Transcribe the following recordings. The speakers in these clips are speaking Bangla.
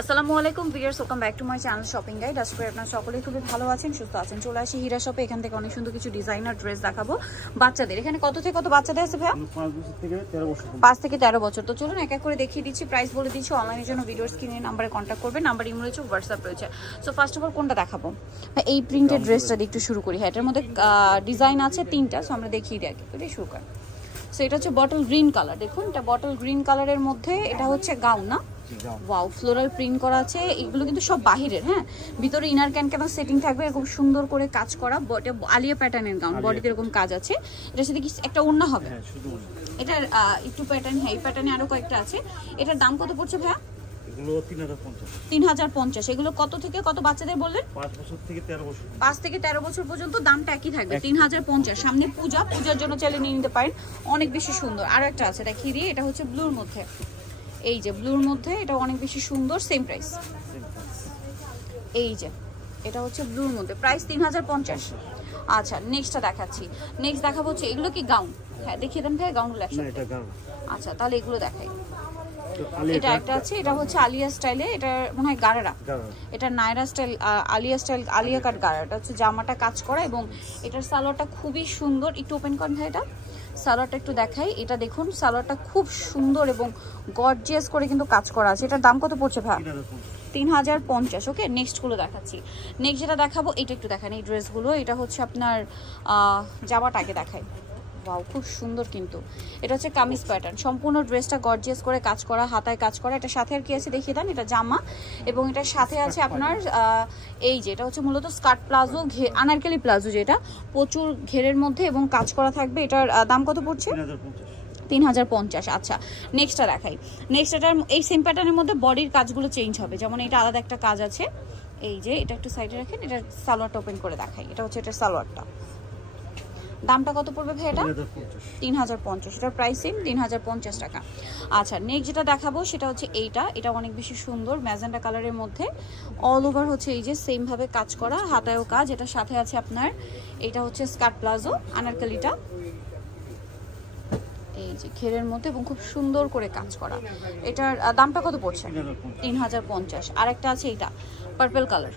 আসসালামু আলাইকুম viewers, welcome back to my channel shopping guide. আশা করি আপনারা সকলেই খুবই ভালো আছেন, সুস্থ আছেন। চলে আসি হীরা শপে। এখান থেকে অনেক সুন্দর কিছু ডিজাইনার ড্রেস দেখাবো বাচ্চাদের। এখানে কত থেকে কত বাচ্চাদের আছে ভাইয়া? 5 থেকে 13 বছর। তো চলুন এক এক করে দেখিয়ে দিচ্ছি, প্রাইস বলে দিচ্ছি। অনলাইনের জন্য ভিডিওর স্ক্রিনে নাম্বারে কন্ট্যাক্ট করবেন। নাম্বার ইমেল রয়েছে, হোয়াটসঅ্যাপ রয়েছে। সো ফার্স্ট অফ অল কোনটা দেখাবো? এই প্রিন্টেড ড্রেসটা দিয়ে একটু শুরু করি। হ্যাঁ, এটার মধ্যে ডিজাইন আছে 3টা। সো আমরা দেখিয়ে দিই, আগে শুরু করি। সো এটা হচ্ছে বটল গ্রিন কালার। দেখুন, এটা বটল গ্রিন কালারের মধ্যে এটা হচ্ছে গাউন না? ওয়াও, ফ্লোরাল প্রিন্ট করা আছে। এগুলো কিন্তু সব বাহিরের। হ্যাঁ, ভিতরে ইনার ক্যান সেটিং থাকবে, এরকম সুন্দর করে কাজ করা। আলিয়া প্যাটার্নের গাউন, বডিতে এরকম কাজ আছে। এটার সাথে কি একটা ওড়না হবে? এটার একটু প্যাটার্ন, হ্যাঁ এই প্যাটার্নে আরো কয়েকটা আছে। এটার দাম কত পড়ছে ভাইয়া? এগুলো 3050। 3050। এগুলো কত থেকে কত বাচ্চাদের বললেন? 5 বছর থেকে 13 বছর। 5 থেকে 13 বছর পর্যন্ত দামটা একই থাকবে, 3050। সামনে পূজার জন্য চাইলে নিয়ে নিতে পারেন, অনেক বেশি সুন্দর। আর একটা আছে দেখিয়ে দিয়ে, এটা হচ্ছে ব্লুর মধ্যে। এই যে ব্লুর মধ্যে, এটা অনেক বেশি সুন্দর, সেম প্রাইস। এই যে এটা হচ্ছে ব্লুর মধ্যে, প্রাইস 3050। আচ্ছা, নেক্সটটা দেখাচ্ছি। নেক্সট দেখাবো হচ্ছে, এগুলো কি গাউন? হ্যাঁ দেখিয়ে দেন ভাই, গাউনগুলো একসাথে। এটা গাউন। আচ্ছা, তাহলে এগুলো দেখাই। এটা একটা আছে, এটা হচ্ছে আলিয়া স্টাইলে। এটা মনে হয় গারারা। এটা নায়রা স্টাইল, আলিয়া কাট গারা। এটা হচ্ছে জামাটা কাজ করা এবং এটার সালোয়ারটা খুবই সুন্দর। একটু ওপেন করেন ভাই, এটা সালোয়ারটা একটু দেখাই। এটা দেখুন, সালোয়ারটা খুব সুন্দর এবং গর্জিয়াস করে কিন্তু কাজ করা আছে। এটার দাম কত পড়ছে ভাই? 3050। ওকে, নেক্সটগুলো দেখাচ্ছি। নেক্সট যেটা দেখাবো, এটা একটু দেখান এই ড্রেসগুলো। এটা হচ্ছে আপনার জামাটা আগে দেখাই। ওয়াও, খুব সুন্দর কিন্তু। এটা হচ্ছে কামিজ প্যাটার্ন, সম্পূর্ণ ড্রেসটা গর্জিয়াস করে কাজ করা, হাতায় কাজ করা। এটা সাথে আর কি আছে দেখিয়ে দেন। এটা জামা এবং এটার সাথে আছে আপনার এই যে এটা হচ্ছে মূলত স্কার্ট প্লাজো, আনারকলি প্লাজো, যেটা প্রচুর ঘেরের মধ্যে এবং কাজ করা থাকবে। এটার দাম কত পড়ছে? 3050। আচ্ছা, নেক্সটটা দেখাই। নেক্সট এটার এই সেম প্যাটার্নের মধ্যে বডির কাজগুলো চেঞ্জ হবে। যেমন এটা আলাদা একটা কাজ আছে। এই যে এটা একটু সাইডে রাখেন, এটার সালোয়ারটা ওপেন করে দেখাই। এটা হচ্ছে এটার সালোয়ারটা। দামটা কত পড়বে ভাই? এটা 3050। এটার প্রাইস সেম, 3050 টাকা। আচ্ছা, নেক্সট যেটা দেখাবো সেটা হচ্ছে এইটা। এটা অনেক বেশি সুন্দর, ম্যাজেন্টা কালারের মধ্যে। অল ওভার হচ্ছে এই যে সেম ভাবে কাজ করা, হাতায়ও কাজ। এটার সাথে আছে আপনার, এটা হচ্ছে স্কার্ট প্লাজো, আনারকলিটা এই যে ঘেরের মধ্যে এবং খুব সুন্দর করে কাজ করা। এটার দামটা কত পড়ছে? 3050। আর একটা আছে এইটা পার্পল কালার,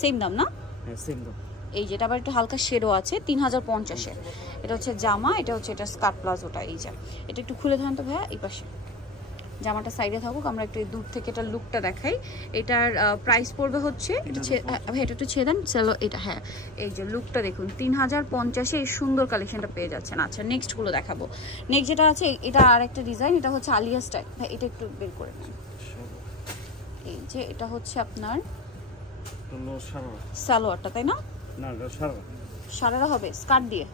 সেম দাম না? হ্যাঁ, সেম দাম। এই যেটা আবার একটু হালকা শেডও আছে, 3050-এর। এটা হচ্ছে জামা, এটা হচ্ছে এটা স্কার্ট প্লাজোটা। এই যে এটা একটু খুলে ধরেন তো ভাইয়া, এই পাশে জামাটা সাইডে থাকুক, আমরা একটু দূর থেকে এটা লুকটা দেখাই। এটার প্রাইস পড়বে হচ্ছে, এটা ভাই এটা একটু ছেড়ে দেন। চলো এটা, হ্যাঁ এই যে লুকটা দেখুন, 3050-এ এই সুন্দর কালেকশনটা পেয়ে যাচ্ছেন। আচ্ছা, নেক্সটগুলো দেখাবো। নেক্সট যেটা আছে, এটা আর একটা ডিজাইন। এটা হচ্ছে আলিয়া স্টাইল। ভাই এটা একটু বের করে নেন। এই যে এটা হচ্ছে আপনার সালোয়ারটা, তাই না? সারারা হবে স্কার্ট দিয়ে,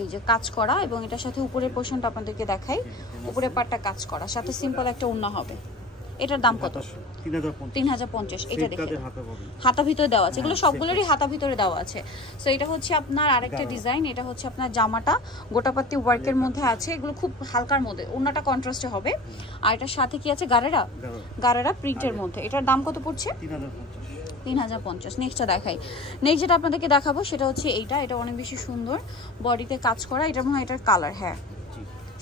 এই যে কাজ করা। এবং এটার সাথে উপরের পোর্শনটা আপনাদেরকে দেখাই, উপরের পাটটা কাজ করা, সাথে সিম্পল একটা ওড়না হবে। এটার দাম কত? 3050। এটা দেখে হাতা ভিতরে দেওয়া আছে, এগুলো সবগুলোরই হাতা ভিতরে দেওয়া আছে। সো এটা হচ্ছে আপনার আরেকটা ডিজাইন। এটা হচ্ছে আপনার জামাটা গোটাপাতি ওয়ার্কের মধ্যে আছে, এগুলো খুব হালকার মধ্যে, ওড়নাটা কন্ট্রাস্টে হবে। আর এটার সাথে কি আছে? গারেরা প্রিন্টের মধ্যে। এটার দাম কত পড়ছে? 3050। নেক্সটটা দেখাই। নেক্সট যেটা আপনাদেরকে দেখাবো সেটা হচ্ছে এইটা। এটা অনেক বেশি সুন্দর, বডিতে কাজ করা। এটা মনে হয় এটার কালার, হ্যাঁ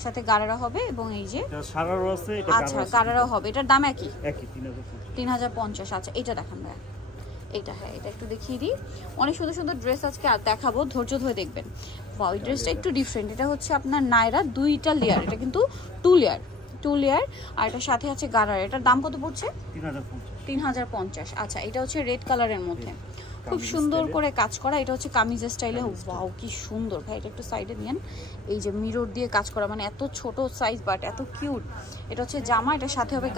সাথে গারারা হবে এবং এই যে আচ্ছা গারারা হবে। এটার দাম একই 3050। আচ্ছা, এটা দেখান ভাই, এইটা, হ্যাঁ এটা একটু দেখিয়ে দিই। অনেক সুন্দর সুন্দর ড্রেস আজকে দেখাবো, ধৈর্য ধরে দেখবেন। ওয়াও, এই ড্রেসটা একটু ডিফারেন্ট। এটা হচ্ছে আপনার নায়রা, 2টা লেয়ার। এটা কিন্তু 2 লেয়ার। আর এটার সাথে আছে গারারা। এটার দাম কত পড়ছে? 3050। আচ্ছা, এটা হচ্ছে রেড কালারের মধ্যে, খুব সুন্দর করে কাজ করা। এটা হচ্ছে কামিজ স্টাইলে। ওয়াও, কি সুন্দর ভাই, এটা একটু সাইডে নিয়েন। এই যে মিরর দিয়ে কাজ করা, মানে এত ছোট সাইজ বাট এত কিউট। এটা হচ্ছে জামা, এটার সাথে হবে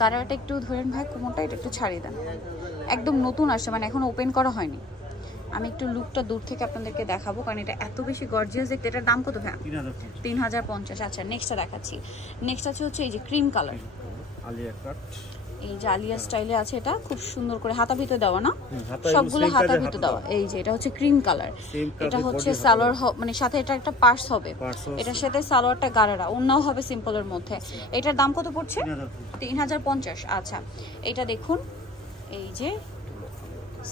গারারাটা একটু ধরেন ভাই, কোমরটা এটা একটু ছাড়িয়ে দেন। একদম নতুন আসছে, মানে এখন ওপেন করা হয়নি। আমি একটু লুকটা দূর থেকে আপনাদেরকে দেখাবো, কারণ এটা এত বেশি গর্জিয়াস দেখতে। এটার দাম কত ভাই? 3050। আচ্ছা, নেক্সটটা দেখাচ্ছি। নেক্সট আছে হচ্ছে এই যে ক্রিম কালার, এই যে আলিয়া স্টাইলে আছে। এটা খুব সুন্দর করে হাতা ভিতরে দেওয়া না, সবগুলো হাতা ভিতরে দেওয়া। এই যে এটা হচ্ছে ক্রিম কালার। এটা হচ্ছে সালোয়ার, মানে সাথে এটা একটা পার্স হবে। এটার সাথে সালোয়ারটা গারারা, ওড়নাও হবে সিম্পলের মধ্যে। এটার দাম কত পড়ছে? 3050। আচ্ছা, এটা দেখুন, এই যে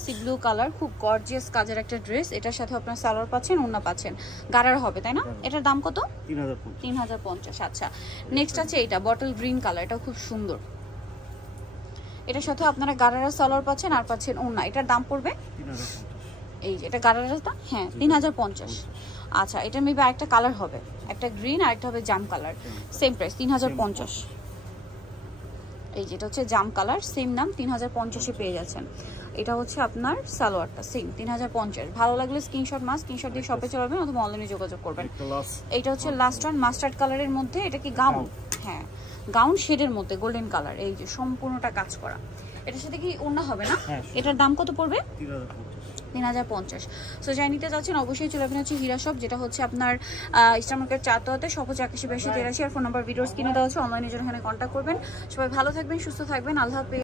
সি ব্লু কালার, খুব গর্জিয়াস কাজের একটা ড্রেস। এটার সাথে আপনার সালোয়ার পাচ্ছেন, ওড়না পাচ্ছেন, গারার হবে তাই না? এটার দাম কত? 3050। আচ্ছা, নেক্সট আছে এটা বটল গ্রিন কালার, এটা খুব সুন্দর। এটার সাথে আপনারা গারারা সালোয়ার পাচ্ছেন আর পাচ্ছেন ওড়না। এটার দাম পড়বে 3050। এই যে এটা গারারাটা, হ্যাঁ 3050। আচ্ছা, এটা মেবি আরেকটা কালার হবে, একটা গ্রিন আর একটা হবে জাম কালার, সেম প্রাইস 3050। এই যেটা হচ্ছে জাম কালার, সেম নাম, 3050 এ পেয়ে যাচ্ছেন। এটা হচ্ছে আপনার সালোয়ারটা, সেম 3050। ভালো লাগলে স্ক্রিনশট দিয়ে শপে চলে আসবেন অথবা অনলাইনে যোগাযোগ করবেন। এইটা হচ্ছে লাস্ট ওয়ান, মাস্টার্ড কালারের মধ্যে। এটা কি গাউন? হ্যাঁ, গাউন শেডের মধ্যে গোল্ডেন কালার, এই যে সম্পূর্ণটা কাজ করা। এটার সাথে কি ওড়না হবে না? এটার দাম কত পড়বে? 3050। সো যাই নিতে যাচ্ছেন অবশ্যই চলে আসবেন হচ্ছে হীরা শপ, যেটা হচ্ছে আপনার ইস্টার মার্কেট 4 সব হচ্ছে 818283। আর ফোন নাম্বার ভিডিওস কিনে দেওয়া হচ্ছে, অনলাইনের জন্য এখানে কন্ট্যাক্ট করবেন। সবাই ভালো থাকবেন, সুস্থ থাকবেন, আল্লাহ হাফেজ।